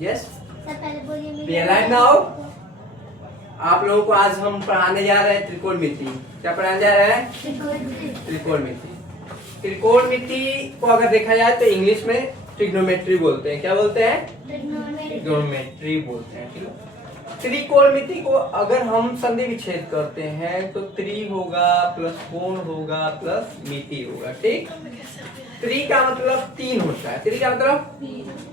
Yes realise now. आप लोगों को आज हम पढ़ाने जा रहे हैं त्रिकोणमिति। क्या पढ़ाने जा रहे हैं? त्रिकोणमिति। त्रिकोणमिति को अगर देखा जाए तो इंग्लिश में ट्रिग्नोमेट्री बोलते हैं। क्या बोलते हैं? ट्रिग्नोमेट्री बोलते हैं। ठीक है। त्रिकोणमिति को अगर हम संधि विच्छेद करते हैं तो त्रि होगा प्लस कोण होगा प्लस मिति होगा। ठीक। त्रि का मतलब 3 होता है। त्रि का मतलब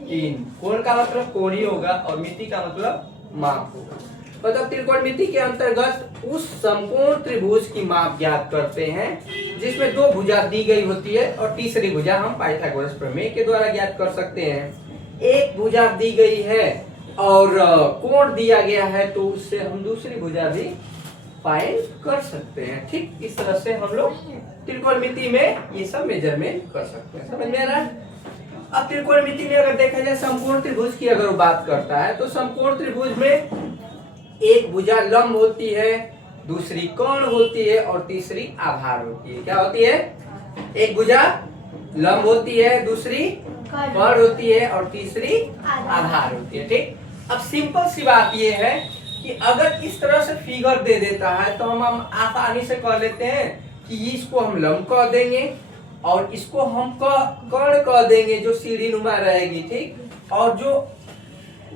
3, कोण का मतलब कोणी होगा और मिति का मतलब माप होगा। मतलब त्रिकोणमिति के अंतर्गत उस समकोण त्रिभुज की माप ज्ञात करते हैं जिसमें 2 भुजा दी गई होती है और तीसरी भुजा हम पाइथागोरस प्रमेय के द्वारा ज्ञात कर सकते हैं। एक भुजा दी गई है और कोण दिया गया है तो उससे हम दूसरी भुजा भी फाइंड कर सकते हैं। ठीक इस तरह से हम लोग त्रिकोणमिति में ये सब मेजरमेंट कर सकते हैं। समझ में आ रहा है? अब त्रिकोणमिति में अगर देखा जाए समकोण त्रिभुज की अगर वो बात करता है तो समकोण त्रिभुज में एक भुजा लंब होती है, दूसरी कोण होती है और तीसरी आधार होती है। क्या होती है? एक भुजा लंब होती है, दूसरी कोण होती है और तीसरी आधार होती है। ठीक। अब सिंपल सी बात ये है कि अगर इस तरह से फिगर दे देता है तो हम आसानी से कह लेते हैं कि इसको हम लंब कह देंगे और इसको हम कोण कह देंगे जो सीढ़ी नुमा रहेगी। ठीक। और जो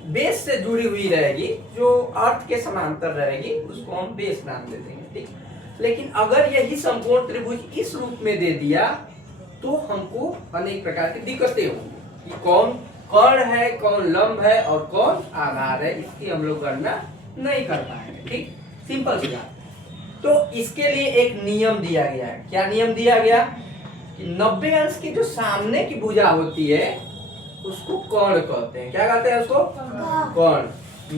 बेस से जुड़ी हुई रहेगी, जो अर्थ के समांतर रहेगी, उसको हम बेस नाम दे देंगे। ठीक। लेकिन अगर यही समकोण त्रिभुज इस रूप में दे दिया तो हमको अनेक प्रकार की दिक्कतें होंगी कि कौन कोण है, कौन लंब है और कौन आधार है। इसकी हम लोग गणना नहीं कर पाएंगे। ठीक। सिंपल सी बात। तो इसके लिए एक नियम दिया गया है। क्या नियम दिया गया? कि 90 अंश की जो सामने की भुजा होती है उसको कोण कहते हैं। क्या कहते हैं उसको? कोण।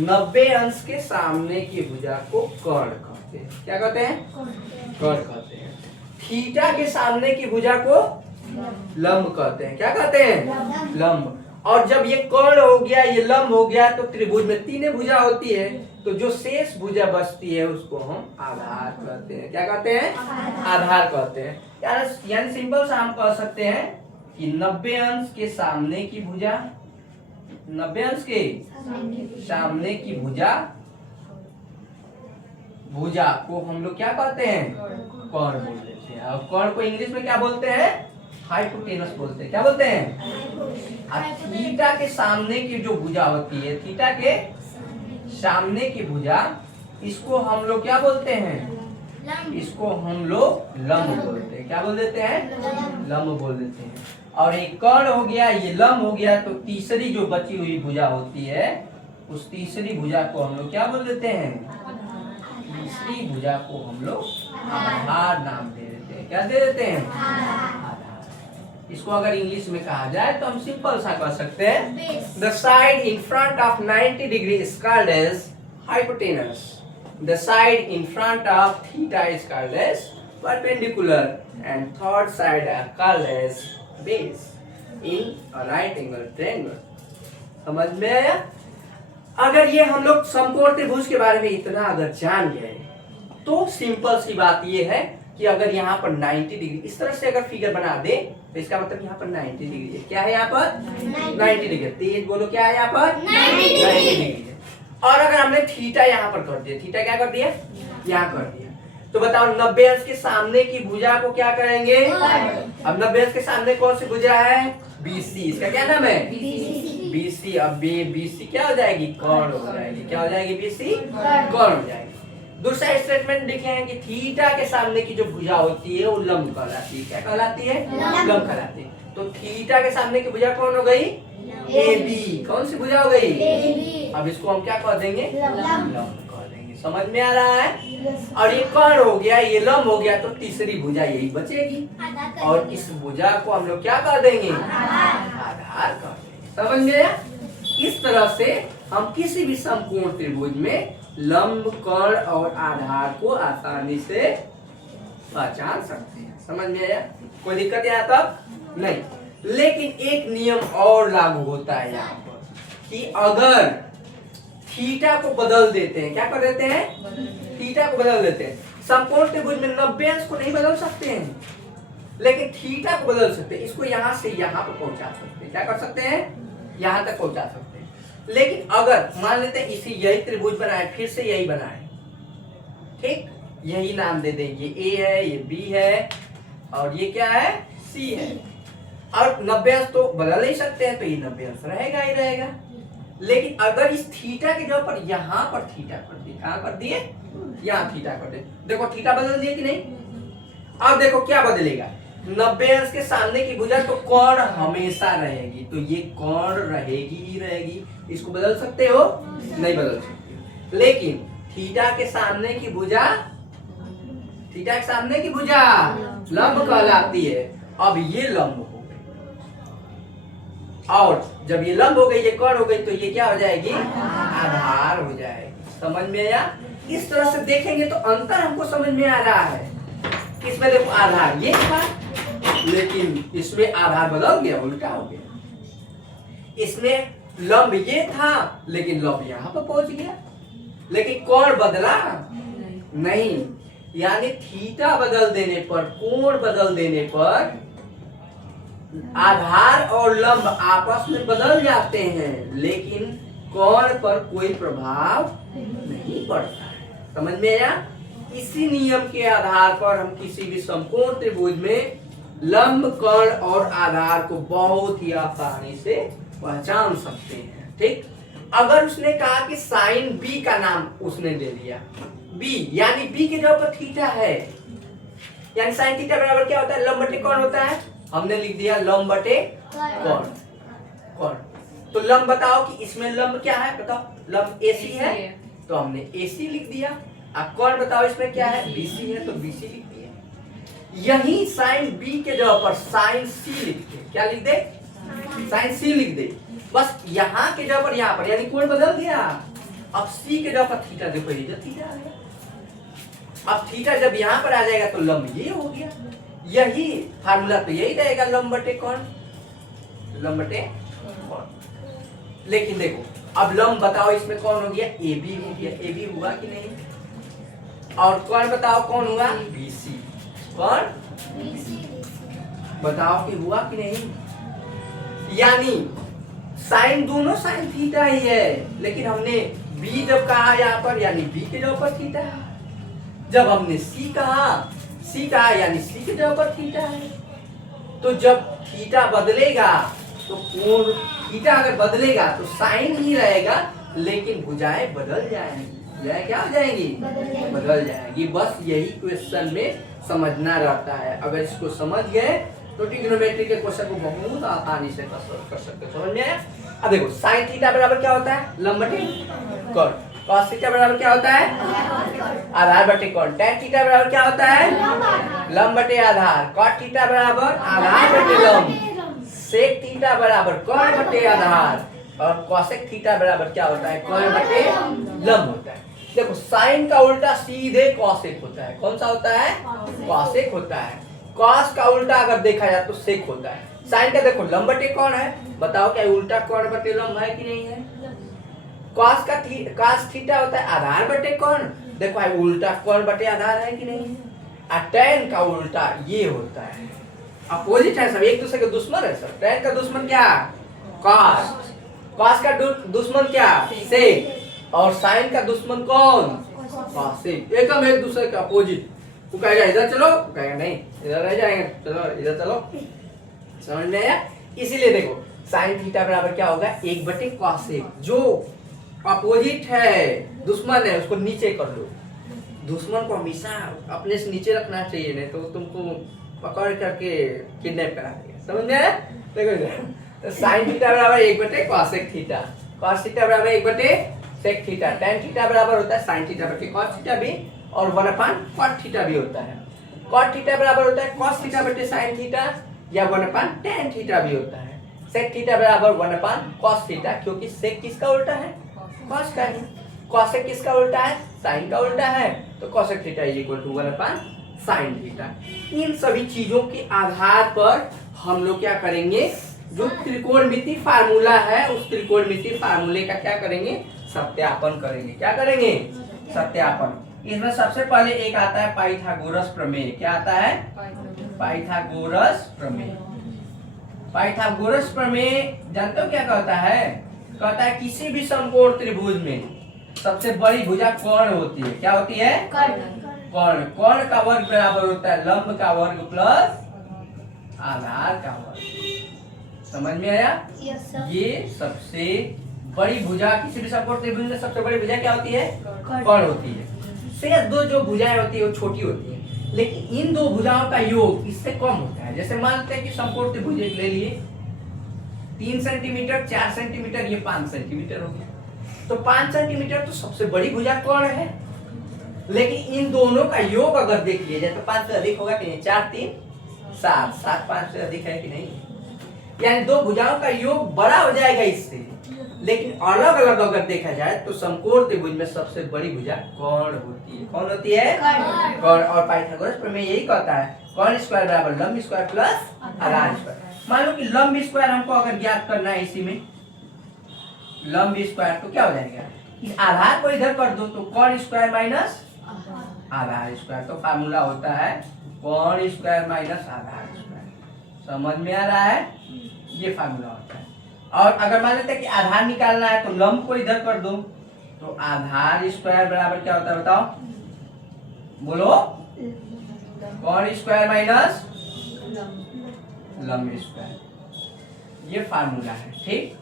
90 अंश के सामने की भुजा को कोण कहते हैं। क्या कहते हैं? कोण कहते हैं। थीटा के सामने की भुजा को लंब कहते हैं। क्या कहते हैं? लंब। और जब ये कोण हो गया, ये लंब हो गया तो त्रिभुज में 3 भुजा होती है तो जो शेष भुजा बचती है उसको हम आधार कहते हैं। क्या कहते हैं? आधार कहते हैं। यानी सिंपल सा हम कह सकते हैं कि 90 अंश के सामने की भुजा, 90 अंश के सामने की भुजा को हम लोग क्या कहते हैं? कोण बोल देते हैं। और कोण को इंग्लिश में क्या बोलते हैं? हाइपोटेनस बोलते हैं। क्या बोलते हैं? थीटा के सामने की जो भुजा होती है, थीटा के सामने की भुजा, इसको हम लोग क्या बोलते हैं? इसको हम लोग लंब बोलते हैं। क्या बोल देते हैं? लंब बोल देते हैं। और एक कोण हो गया, ये लंब हो गया तो तीसरी जो बची हुई भुजा होती है उस तीसरी भुजा को हम लोग क्या बोल देते हैं? तीसरी भुजा को हम लोग आधार नाम दे देते हैं। क्या दे देते हैं? आधार। इसको अगर इंग्लिश में कहा जाए तो हम सिंपल सा कह सकते हैं the side in front of 90 degree is called as hypotenuse. The side in front of theta is called as perpendicular and third side are called as base in a right angle triangle. समझ में आया? अगर ये हम लोग समकोण त्रिभुज के बारे में इतना अगर जान गए तो सिंपल सी बात ये है कि अगर यहाँ पर 90 डिग्री इस तरह से अगर फिगर बना दे तो इसका मतलब यहाँ पर 90 डिग्री है। क्या है यहाँ पर? 90 डिग्री। तेज बोलो, क्या है यहाँ पर? 90 डिग्री है। और अगर हमने थीटा यहाँ पर कर दिया, थीटा क्या कर दिया? यहाँ कर दिया, तो बताओ 90 अंश के सामने की भुजा को क्या करेंगे? अब 90 अंश के सामने कौन सी भुजा है? BC। इसका क्या नाम है? BC। अब BC क्या हो जाएगी? कोण हो जाएगी। क्या हो जाएगी? BC कोण हो जाएगी। दूसरा स्टेटमेंट लिखे हैं कि थीटा के सामने की जो भुजा होती है वो लंब कहलाती है। क्या कहलाती है? लंब कहलाती है। तो थीटा के सामने की भुजा कौन हो गई? AB। कौन सी भुजा हो गई? AB। अब इसको हम क्या कह देंगे? लंब कह देंगे। समझ में आ रहा है? और ये कोण हो गया, ये लंब हो गया तो तीसरी भुजा यही बचेगी और इस भुजा को हम लोग क्या कह देंगे? आधार कह देंगे। समझ में आया? इस तरह से हम किसी भी समकोण त्रिभुज में लंब, कोण और आधार को आसानी से पहचान सकते हैं। समझ में आया? कोई दिक्कत यहाँ तक नहीं। लेकिन एक नियम और लागू होता है यहाँ पर कि अगर थीटा को बदल देते हैं, क्या कर देते हैं? थीटा को बदल देते हैं। समकोण त्रिभुज में 90 अंश को नहीं बदल सकते हैं लेकिन थीटा को बदल सकते हैं। इसको यहाँ से यहाँ पर पहुंचा सकते हैं। क्या कर सकते हैं? यहाँ तक पहुंचा सकते हैं। लेकिन अगर मान लेते हैं इसी यही त्रिभुज बनाए, फिर से यही बनाए, ठीक, यही नाम दे दें, ये ए है, ये बी है और ये क्या है, सी है, और 90 अंश तो बदल नहीं सकते हैं, तो ये 90 अंश रहेगा ही रहेगा। लेकिन अगर इस थीटा के जगह पर यहाँ पर थीटा कर दिए, कहाँ कर दिए, यहाँ थीटा कर दिए, देखो थीटा बदल दिए कि नहीं। अब देखो क्या बदलेगा, 90 अंश के सामने की भुजा तो कोण हमेशा रहेगी, तो ये कोण रहेगी ही रहेगी, इसको बदल सकते हो, नहीं बदल सकते। लेकिन थीटा के सामने की भुजा, थीटा के सामने की भुजा लंब कहलाती है। अब ये लंब हो गई, और जब ये लंब हो गई, ये कोण हो गई, तो ये क्या हो जाएगी, आधार हो जाएगी। समझ में आया? इस तरह से देखेंगे तो अंतर हमको समझ में आ रहा है। इसमें देखो आधार ये था, लेकिन इसमें आधार बदल गया, उल्टा हो गया। इसमें लंब ये था, लेकिन लंब यहाँ पर पहुंच गया, लेकिन कोण बदला नहीं। यानी थीटा बदल देने पर, कोण बदल देने पर आधार और लंब आपस में बदल जाते हैं, लेकिन कोण पर कोई प्रभाव नहीं पड़ता है। समझ में आया? इसी नियम के आधार पर हम किसी भी समकोण त्रिभुज में लंब, कोण और आधार को बहुत ही आसानी से पहचान सकते हैं। ठीक, अगर उसने कहा कि साइन बी का नाम उसने ले लिया, बी यानी बी के जगह पर थीटा है, यानी साइन थीटा बराबर क्या होता है, लंब बटे कोण होता है। हमने लिख दिया लंब बटे कोण, कोण। तो लंब बताओ कि इसमें लंब क्या है, बताओ, लंब एसी है, तो हमने एसी लिख दिया। अब कोण बताओ इसमें क्या है, बीसी है, तो बीसी लिख दिया। यही साइन बी के जगह पर साइन सी लिख दे, क्या लिख दे, साइन सी लिख दे। बस यहाँ के जगह पर यहाँ पर, यानी कोण बदल गया। अब सी के जगह पर थीटा, देखो ये थीटा आ गया। अब थीटा जब यहाँ पर आ जाएगा तो लंब ये हो गया। यही फार्मूला तो यही रहेगा, लंब बटे कोण, लंब बटे कोण। लेकिन देखो अब लंब बताओ इसमें कौन हो गया, ए बी हो गया, ए बी हुआ कि नहीं, और कोण बताओ कौन हुआ, बीसी। कौन, बताओ कि हुआ कि नहीं। यानी साइन दोनों साइन थीटा ही है, लेकिन हमने बी जब कहा यहाँ पर, यानी बी के जगह पर थीटा है। जब हमने सी कहा यानी सी के जगह पर थीटा है। तो जब थीटा बदलेगा तो कोण, थीटा अगर बदलेगा तो साइन ही रहेगा, लेकिन भुजाएं बदल जाएंगी। भुजाएं क्या हो जाएंगी, बदल जाएंगी। बस यही क्वेश्चन में समझना रहता है। अगर इसको समझ गए तो ट्रिग्नोमेट्री के क्वेश्चन को बहुत आसानी से कर सकते हैं। समझ में आया? अब देखो साइन थीटा बराबर क्या होता है, लंब बटे कोण। कॉस थीटा बराबर क्या होता है, आधार बटे कोण। टैन थीटा बराबर क्या होता है, लंब बटे आधार। कॉट थीटा बराबर आधार बटे लंब। सेक थीटा बराबर कोण बटे आधार, और कॉसेक थीटा बराबर क्या होता है, कोण बटे लंब होता है। देखो साइन का उल्टा सीधे कॉसेक होता है। कौन सा होता है, कॉसेक होता है। कॉस का उल्टा अगर देखा जाए तो सेक होता है। साइन का देखो लंब बटे कोण है, बताओ क्या उल्टा कोण बटे लंब है कि नहीं है। कॉस का कॉस थीटा होता है आधार बटे कोण, देखो है उल्टा कोण बटे आधार है कि नहीं। और टैन का उल्टा ये होता है, अपोजिट है सब, एक दूसरे के दुश्मन है सब। टैन का दुश्मन क्या, कॉस। कॉस का दुश्मन क्या, सेक। और साइन का दुश्मन कौन, कॉसेक। एकदम एक दूसरे के अपोजिट। तू कहेगा इधर चलो, कहेगा नहीं इधर रह जाएंगे, चलो इधर चलो। समझ में आया? इसीलिए देखो साइन थीटा बराबर क्या होगा, 1 बटे कॉसेक। जो अपोजिट है, दुश्मन है, उसको नीचे कर लो। दुश्मन को हमेशा अपने से नीचे रखना चाहिए, नहीं तो तुमको पकड़ करके किडनैप करा देगा। समझ में आया? देखो साइन थीटा बराबर 1 बटे कॉसेक थीटा। कॉस थीटा बराबर 1 बटे सेक थीटा। टैन थीटा बराबर होता है साइन थीटा बटे कॉस थीटा भी, और 1/cot थीटा भी होता है। कॉट थीटा बराबर होता है कॉस थीटा बटे साइन थीटा, या 1/tan थीटा भी होता है। सेक थीटा बराबर 1/cos थीटा, क्योंकि सेक किसका उल्टा है, कॉस का ही। कॉसेक किसका उल्टा है, साइन का उल्टा है, तो cosec theta is equal to 1/sin theta. इन सभी चीजों के आधार पर हम लोग क्या करेंगे, जो त्रिकोणमिति फार्मूला है उस त्रिकोणमिति फार्मूले का क्या करेंगे, सत्यापन करेंगे। क्या करेंगे, सत्यापन। इसमें सबसे पहले एक आता है पाइथागोरस प्रमेय। क्या आता है, पाइथागोरस प्रमेय। पाइथागोरस प्रमेय जानते हो क्या कहता है, कहता है किसी भी समकोण त्रिभुज में सबसे बड़ी भुजा कर्ण होती है। क्या होती है? कर्ण। कर्ण का वर्ग बराबर होता है लंब का वर्ग प्लस आधार का वर्ग। समझ में आया? ये सबसे बड़ी भुजा, किसी भी समकोण त्रिभुज में सबसे बड़ी भुजा क्या होती है? कर्ण होती है। शेष दो जो भुजाएं होती है वो छोटी होती है, लेकिन इन दो भुजाओं का योग इससे कम होता है। जैसे मानते हैं कि समकोण त्रिभुज ले लिए 3 सेंटीमीटर, 4 सेंटीमीटर, ये 5 सेंटीमीटर हो गया, तो 5 सेंटीमीटर तो सबसे बड़ी भुजा कर्ण है। लेकिन इन दोनों का योग अगर देख लिया जाए तो 5 से अधिक होगा कि नहीं? 4 3 7, 7 5 से अधिक है कि नहीं? यानी दो भुजाओं का योग बड़ा हो जाएगा इससे। लेकिन अलग अलग अगर देखा जाए तो समकोण त्रिभुज में सबसे बड़ी भुजा कर्ण होती है। कौन होती है? कर्ण। और पाइथागोरस प्रमेय यही कहता है कर्ण स्क्वायर बराबर लंब स्क्वायर प्लस आधार स्क्वायर। मान लो कि लंब स्क्वायर हमको अगर ज्ञात करना है, इसी में लंब स्क्वायर, तो क्या हो जाएगा? इस आधार को इधर कर दो तो कर्ण स्क्वायर माइनस आधार स्क्वायर। तो फार्मूला होता है कर्ण स्क्वायर माइनस आधार स्क्वायर। समझ में आ रहा है? ये फार्मूला होता है। और अगर मान लेते हैं कि आधार निकालना है तो लंब को इधर कर दो तो आधार स्क्वायर बराबर क्या होता है बताओ? बोलो। कर्ण स्क्वायर माइनस लंब स्क्वायर। ये फार्मूला है। ठीक।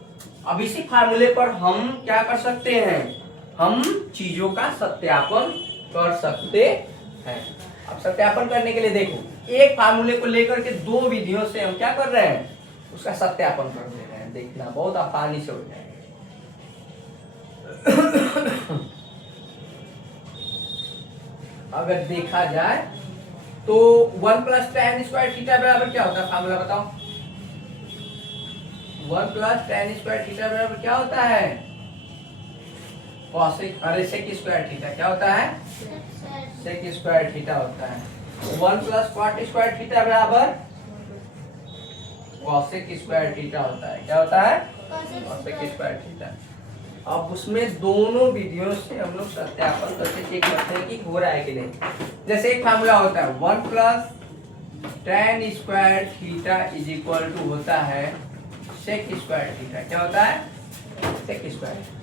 अब इसी फार्मूले पर हम क्या कर सकते हैं? हम चीजों का सत्यापन कर सकते हैं। अब सत्यापन करने के लिए देखो, एक फार्मूले को लेकर के दो विधियों से हम क्या कर रहे हैं? उसका सत्यापन कर दे रहे हैं। देखना बहुत आसानी से हो जाएगा। अगर देखा जाए तो 1 प्लस tan स्क्वायर थीटा बराबर क्या होता है? फार्मूला बताओ। 1 प्लस tan स्क्वायर थीटा बराबर क्या होता है? कॉसेक, अरे सेक स्क्वायर थीटा क्या होता है? सेक स्क्वायर थीटा होता है। 1 प्लस कॉट स्क्वायर थीटा बराबर कॉसेक स्क्वायर थीटा होता है। क्या होता है? Cosec square theta. अब उसमें दोनों विधियों से हम लोग सत्यापन करके चेक करते हैं कि हो रहा है कि नहीं। जैसे एक फार्मूला होता है 1 plus tan square theta is equal to होता है सेक स्क्वायर थीटा। क्या होता है? Sec square.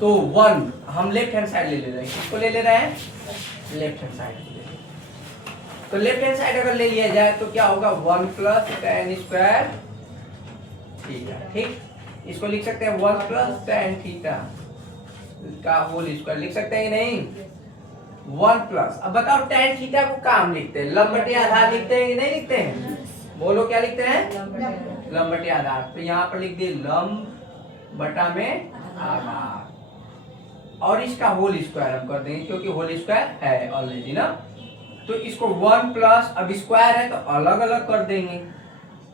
तो 1 हम लेफ्ट हैंड साइड ले रहे हैं। किसको ले रहे हैं? Left hand side. तो लेफ्ट हैंड साइड अगर ले लिया जाए तो क्या होगा? 1 प्लस tan स्क्वायर थीटा। ठीक। इसको लिख सकते हैं 1 प्लस tan थीटा का होल स्क्वायर। लिख सकते हैं कि नहीं? 1 प्लस, अब बताओ tan थीटा को क्या हम लिखते हैं? लंब बटे आधार लिखते हैं कि नहीं लिखते हैं? बोलो क्या लिखते हैं? लंब बटे आधार। तो यहाँ पर लिख दिए लंब बटा में आधार, और इसका होल स्क्वायर हम कर देंगे क्योंकि होल स्क्वायर है ऑलरेडी ना। तो इसको 1 प्लस, अब स्क्वायर है तो अलग अलग कर देंगे,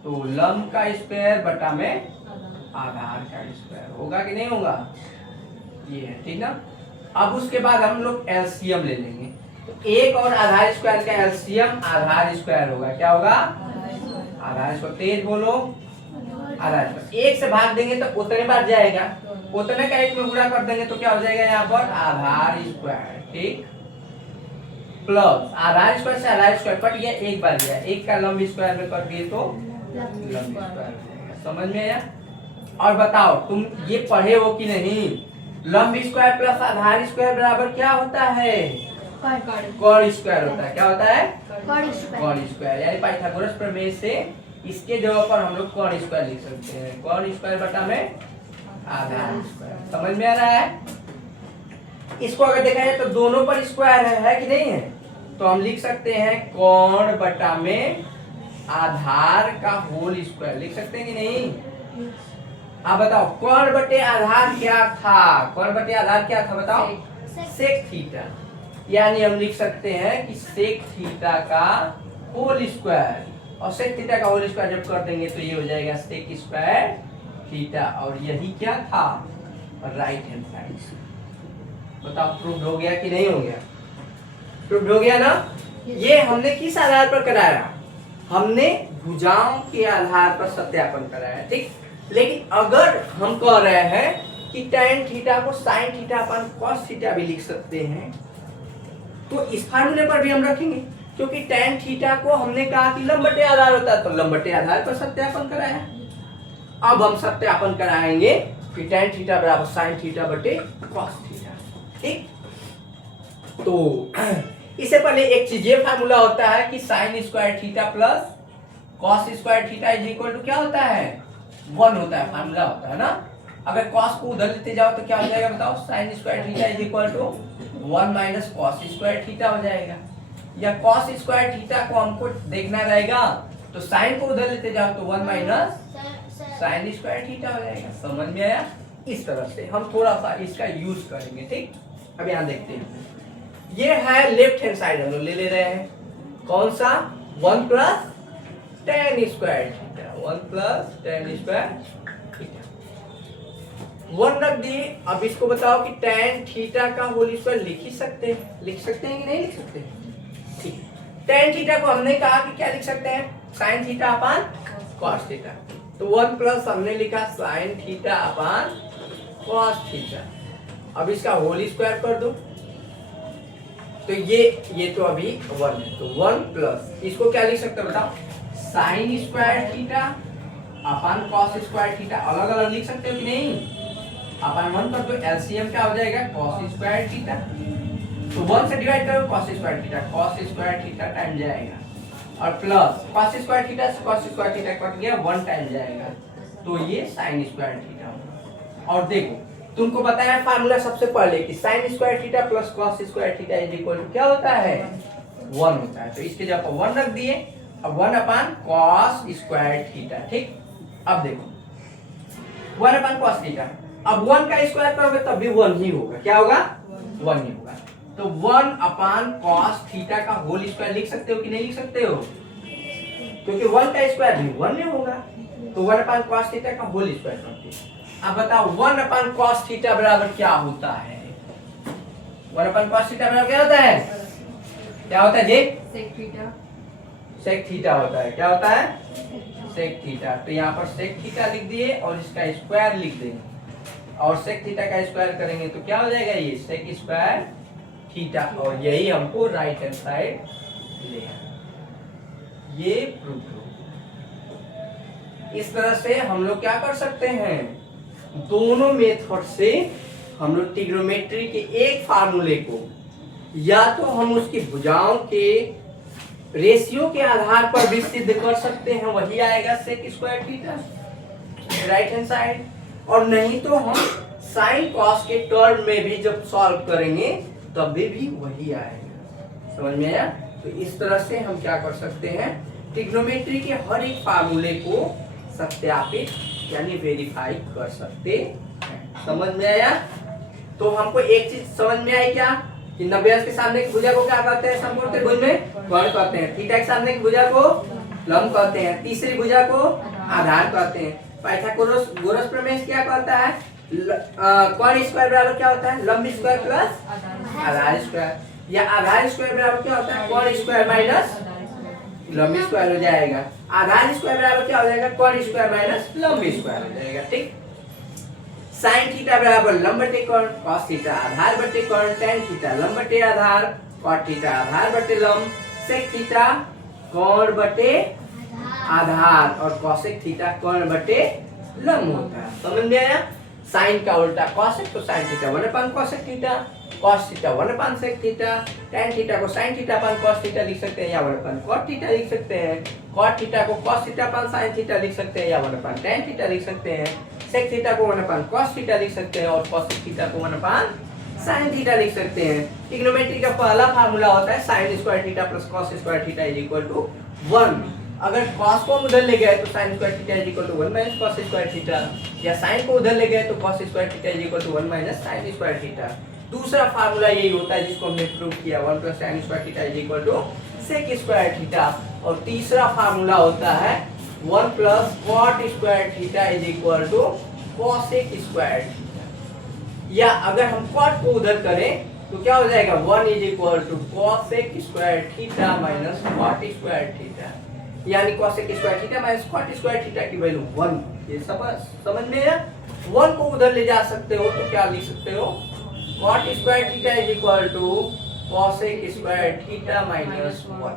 तो लंब का स्क्वायर बटा में आधार का स्क्वायर होगा कि नहीं होगा? ये है। ठीक ना। अब उसके बाद हम लोग एलसीएम ले लेंगे। तो एक और आधार स्क्वायर का एलसीएम आधार स्क्वायर होगा। क्या होगा? आधार स्क्वायर। तेज बोलो। आधार स्क्वायर। एक से भाग देंगे तो उतने बार जाएगा, उतने का एक में गुणा कर देंगे तो क्या हो जाएगा यहाँ पर? आधार स्क्वायर। ठीक। प्लस आधार स्क्वायर से आधार स्क्वायर कट गया, एक बार गया, एक का लंब स्क्वायर में कट गए तो लंब स्क्वायर। समझ में आया? और बताओ तुम ये पढ़े हो कि नहीं? लंब स्क्वायर प्लस आधार स्क्वायर बराबर क्या होता है? कर्ण स्क्वायर होता है। क्या होता है? कर्ण स्क्वायर। यानी पाइथागोरस प्रमेय से इसके जगह पर हम लोग कर्ण स्क्वायर लिख सकते हैं। कर्ण स्क्वायर बटा में आधार स्क्वायर। समझ में आ रहा है? इसको अगर देखा जाए तो दोनों पर स्क्वायर है कि नहीं है? तो हम लिख सकते हैं कर्ण बटा में आधार का होल स्क्वायर। लिख सकते हैं कि नहीं? आप बताओ कर्ण बटे आधार क्या था? कर्ण बटे आधार क्या था बताओ? Sec theta. यानी हम लिख सकते हैं कि सेक थीटा का होल स्क्वायर, और सेक थीटा का होल स्क्वायर जब कर देंगे तो ये हो जाएगा सेक स्क्वायर थीटा। और यही क्या था? Right hand side. बताओ प्रूव हो गया कि नहीं हो गया? प्रूव हो गया ना। ये हमने किस आधार पर कराया? हमने भुजाओं के आधार पर सत्यापन कराया। ठीक। लेकिन अगर हम कह रहे हैं कि tan थीटा को sin थीटा अपन cos थीटा भी लिख सकते हैं, तो इस फार्मूले पर भी हम रखेंगे, क्योंकि tan थीटा को हमने कहा कि लंब बटे आधार होता है, तो लंब बटे आधार पर सत्यापन कराया। अब हम सत्यापन कराएंगे कि tan थीटा बराबर sin थीटा बटे cos थीटा। ठीक, तो इससे पहले एक चीज ये फार्मूला होता है कि sin square theta plus cos square theta is equal to क्या होता है, 1 होता है, फार्मूला होता है ना। अगर cos को उधर लेते जाओ तो क्या हो जाएगा बताओ, sin square theta is equal to 1 minus cos square theta हो जाएगा। या cos स्क्वायर थीटा को हमको देखना रहेगा तो sin को उधर लेते जाओ तो 1 माइनस sin स्क्वायर थीटा हो जाएगा। समझ में आया? इस तरह से हम थोड़ा सा इसका यूज करेंगे। ठीक, अब यहाँ देखते हैं, ये है लेफ्ट हैंड साइड हम लोग ले रहे हैं, कौन सा, 1 plus tan square theta, 1 plus tan square theta 1 रख दिए। अब इसको बताओ कि tan थीटा का होल स्क्वायर लिख ही सकते हैं, लिख सकते हैं कि नहीं लिख सकते? ठीक, tan थीटा को हमने कहा कि क्या लिख सकते हैं, sin theta upon cos theta. तो 1 प्लस हमने लिखा sin theta upon cos theta. अब इसका होल स्क्वायर कर दो तो ये तो अभी 1 है, तो 1 प्लस इसको क्या लिख सकते हो बताओ, sin square theta upon cos square theta. अलग अलग लिख सकते हो कि नहीं? अपान 1 कर दो, एलसीएम क्या हो जाएगा, cos स्क्वायर थीटा। तो 1 से डिवाइड करो cos square theta, cos square theta time जाएगा, और प्लस cos स्क्वायर थीटा से cos स्क्वायर थीटा कट गया, 1 टाइम जाएगा, तो ये sin स्क्वायर थीटा। और देखो तुमको बताया फार्मूला सबसे पहले कि sin square theta plus cos square theta is equal to क्या होता है, 1 होता है। तो इसके जगह 1 रख दिए, अब 1 अपान cos स्क्वायर थीटा। ठीक, अब देखो 1 अपान cos थीटा, अब 1 का स्क्वायर करोगे तब भी 1 ही होगा, क्या होगा, 1 ही होगा। तो 1 अपान cos थीटा का होल स्क्वायर लिख सकते हो कि नहीं लिख सकते हो, क्योंकि 1 का स्क्वायर भी 1 में होगा। तो 1 अपान cos थीटा का होल स्क्वायर करते हैं। अब बताओ 1 अपान cos थीटा बराबर क्या होता है, 1 अपान cos थीटा बराबर क्या होता है, क्या होता है जी, सेक थीटा, सेक थीटा होता है। क्या होता है, सेक थीटा। तो यहाँ पर सेक थीटा लिख दिए और इसका स्क्वायर लिख देंगे, और सेक थीटा का स्क्वायर करेंगे तो क्या हो जाएगा, ये सेक स्क्वायर थीटा। और यही हमको राइट हैंड साइड ले, ये प्रूफ हो। इस तरह से हम लोग क्या कर सकते हैं, दोनों मेथड से हम लोग ट्रिग्नोमेट्री के एक फार्मूले को या तो हम उसकी भुजाओं के रेशियो के आधार पर भी सिद्ध कर सकते हैं, वही आएगा sec square theta right hand side, और नहीं तो हम साइन कॉस के टर्म में भी जब सॉल्व करेंगे तब भी वही आएगा। समझ में आया? तो इस तरह से हम क्या कर सकते हैं, ट्रिग्नोमेट्री के हर एक फार्मूले को सत्यापित यानी वेरीफाई कर सकते हैं। समझ में आया? तो हमको एक चीज समझ में आई क्या, कि 90 के सामने की भुजा को क्या कहते हैं, समकोण त्रिभुज में कोण कहते हैं। थीटा के सामने की भुजा को लंब कहते हैं, तीसरी भुजा को आधार कहते हैं। पाइथागोरस प्रमेय क्या कहता है, कोण स्क्वायर बराबर क्या होता है, लंब स्क्वायर प्लस आधार स्क्वायर, या आधार स्क्वायर बराबर क्या होता है, कोण स्क्वायर माइनस लंब स्क्वायर हो जाएगा। आधार स्क्वायर बराबर क्या हो जाएगा, कोण स्क्वायर माइनस लंब स्क्वायर हो जाएगा। ठीक, साइन थीटा बराबर लंब बटे कोण, कॉस थीटा आधार बटे कोण, tan थीटा लंब बटे आधार, कॉट थीटा आधार बटे लंब, सेक थीटा कोण बटे आधार, और कॉसेक थीटा कोण बटे लंब होता है। समझ में आया? साइन का उल्टा कॉसेक, तो साइन थीटा 1 अपान कॉसेक थीटा, कॉस थीटा 1 अपान सेक थीटा, tan थीटा को sine theta upon cos theta लिख सकते हैं, या 1 अपान कॉट थीटा लिख सकते हैं। कॉट थीटा को cos theta upon sine theta लिख सकते हैं, या 1 अपान tan थीटा लिख सकते हैं। सेक थीटा को 1 अपान कॉस थीटा लिख सकते हैं, और कॉसेक थीटा को 1 अपान साइन थीटा लिख सकते हैं। ट्रिग्नोमेट्री का पहला फार्मूला होता है sine square theta plus cos square theta is equal to 1। अगर cos को उधर ले गए तो sin square theta is equal to 1 minus cos square theta, या sin को उधर ले गए तो cos square theta is equal to 1 minus sin square theta. दूसरा फार्मूला यही होता है जिसको हमने प्रूव किया, 1 plus sin square theta is equal to sec square theta. और तीसरा फार्मूला होता है 1 plus cot square theta is equal to cosec square theta. या अगर हम cot को उधर करें तो क्या हो जाएगा, 1 is equal to cosec square theta minus cot square theta, यानी cosec square theta minus cot square theta की वैल्यू 1। ये समझ में है? 1 को उधर ले जा सकते हो तो क्या लिख सकते हो, cot square theta is equal to cosec square theta minus 1।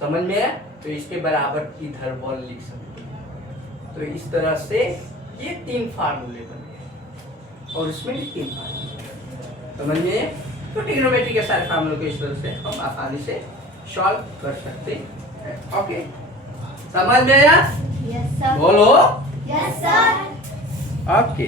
समझ में है? तो इसके बराबर इधर 1 लिख सकते हो। तो इस तरह से ये 3 फार्मूले बने और इसमें भी 3 फार्मूले समझ में। तो ट्रिग्नोमेट्री के सारे फार्मूलों को इस तरह से हम आसानी से सॉल्व कर सकते हैं। ओके, समझ में आया? Yes sir. बोलो। Yes sir. ओके।